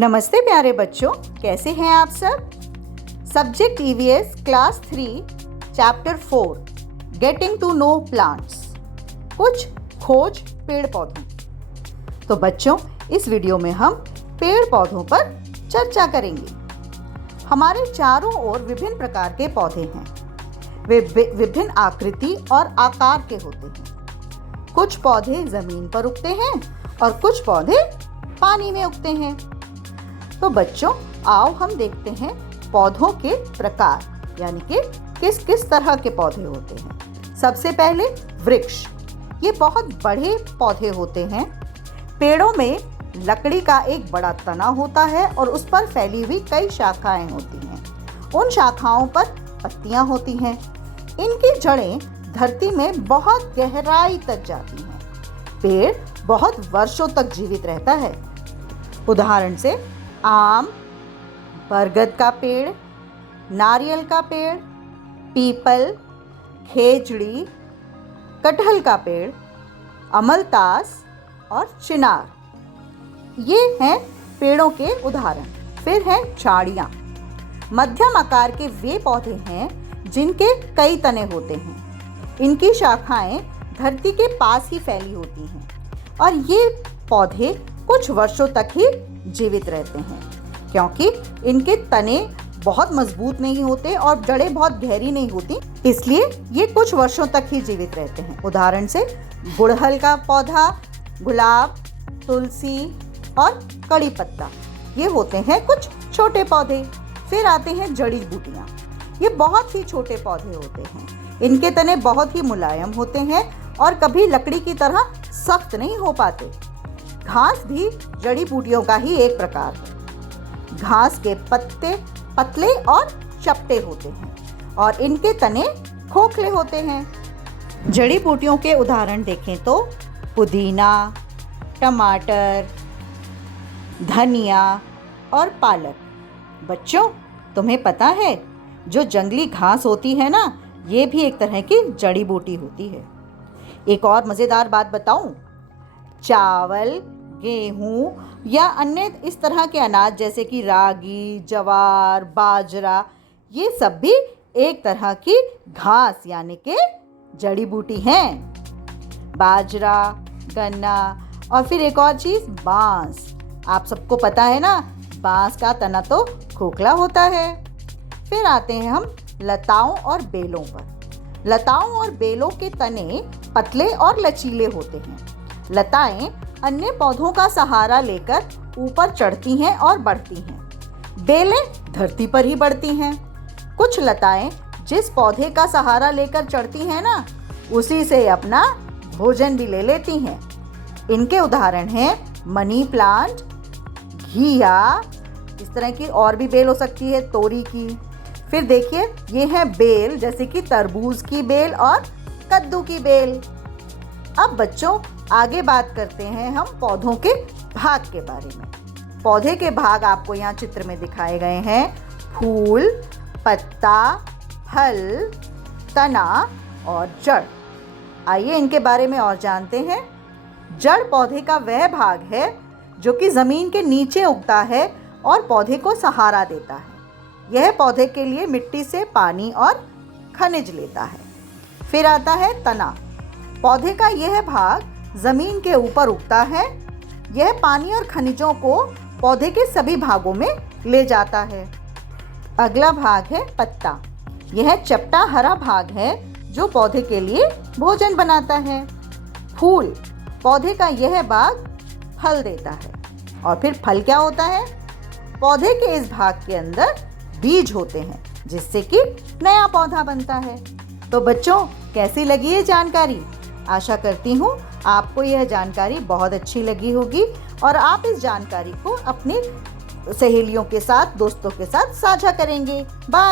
नमस्ते प्यारे बच्चों, कैसे हैं आप सब। Subject EVS class 3 chapter 4 getting to know plants, कुछ खोज पेड़ पौधों। तो बच्चों, इस वीडियो में हम पेड़ पौधों पर चर्चा करेंगे। हमारे चारों ओर विभिन्न प्रकार के पौधे हैं। वे विभिन्न आकृति और आकार के होते हैं। कुछ पौधे जमीन पर उगते हैं और कुछ पौधे पानी में उगते हैं। तो बच्चों, आओ हम देखते हैं पौधों के प्रकार, यानी कि किस किस तरह के पौधे होते हैं। सबसे पहले वृक्ष। ये बहुत बड़े पौधे होते हैं। पेड़ों में लकड़ी का एक बड़ा तना होता है और उस पर फैली हुई कई शाखाएं होती हैं। उन शाखाओं पर पत्तियां होती हैं। इनकी जड़ें धरती में बहुत गहराई तक जाती हैं। पेड़ बहुत वर्षों तक जीवित रहता है। उदाहरण से आम, बरगद का पेड़, नारियल का पेड़, पीपल, खेजड़ी, कटहल का पेड़, अमलतास और चिनार। ये हैं पेड़ों के उदाहरण। फिर हैं झाड़ियाँ। मध्यम आकार के वे पौधे हैं जिनके कई तने होते हैं। इनकी शाखाएं धरती के पास ही फैली होती हैं और ये पौधे कुछ वर्षों तक ही जीवित रहते हैं, क्योंकि इनके तने बहुत मजबूत नहीं होते और जड़ें बहुत गहरी नहीं होती, इसलिए ये कुछ वर्षों तक ही जीवित रहते हैं। उदाहरण से गुड़हल का पौधा, गुलाब, तुलसी और कड़ी पत्ता, ये होते हैं कुछ छोटे पौधे। फिर आते हैं जड़ी बूटियाँ। ये बहुत ही छोटे पौधे होते हैं। इनके तने बहुत ही मुलायम होते हैं और कभी लकड़ी की तरह सख्त नहीं हो पाते। घास भी जड़ी बूटियों का ही एक प्रकार है। घास के पत्ते पतले और चपटे होते हैं और इनके तने खोखले होते हैं। जड़ी बूटियों के उदाहरण देखें तो पुदीना, टमाटर, धनिया और पालक। बच्चों, तुम्हें पता है जो जंगली घास होती है ना, ये भी एक तरह की जड़ी बूटी होती है। एक और मज़ेदार बात बताऊं, चावल, गेहूं या अन्य इस तरह के अनाज जैसे कि रागी, जवार, बाजरा, ये सब भी एक तरह की घास यानी कि जड़ी बूटी हैं। बाजरा, गन्ना और फिर एक और चीज़ बांस। आप सबको पता है ना, बांस का तना तो खोखला होता है। फिर आते हैं हम लताओं और बेलों पर। लताओं और बेलों के तने पतले और लचीले होते हैं। लताएं अन्य पौधों का सहारा लेकर ऊपर चढ़ती हैं और बढ़ती हैं। बेलें धरती पर ही बढ़ती हैं। कुछ लताएं जिस पौधे का सहारा लेकर चढ़ती हैं ना, उसी से अपना भोजन भी ले लेती हैं। इनके उदाहरण हैं मनी प्लांट, घिया, इस तरह की और भी बेल हो सकती है, तोरी की। फिर देखिए, ये है बेल जैसे कि तरबूज की बेल और कद्दू की बेल। अब बच्चों, आगे बात करते हैं हम पौधों के भाग के बारे में। पौधे के भाग आपको यहाँ चित्र में दिखाए गए हैं। फूल, पत्ता, फल, तना और जड़। आइए इनके बारे में और जानते हैं। जड़ पौधे का वह भाग है जो कि ज़मीन के नीचे उगता है और पौधे को सहारा देता है। यह पौधे के लिए मिट्टी से पानी और खनिज लेता है। फिर आता है तना। पौधे का यह भाग ज़मीन के ऊपर उगता है। यह पानी और खनिजों को पौधे के सभी भागों में ले जाता है। अगला भाग है पत्ता। यह चपटा हरा भाग है जो पौधे के लिए भोजन बनाता है। फूल। पौधे का यह भाग फल देता है। और फिर फल क्या होता है? पौधे के इस भाग के अंदर बीज होते हैं जिससे कि नया पौधा बनता है। तो बच्चों, कैसी लगी ये जानकारी? आशा करती हूँ आपको यह जानकारी बहुत अच्छी लगी होगी और आप इस जानकारी को अपनी सहेलियों के साथ, दोस्तों के साथ साझा करेंगे। बाय।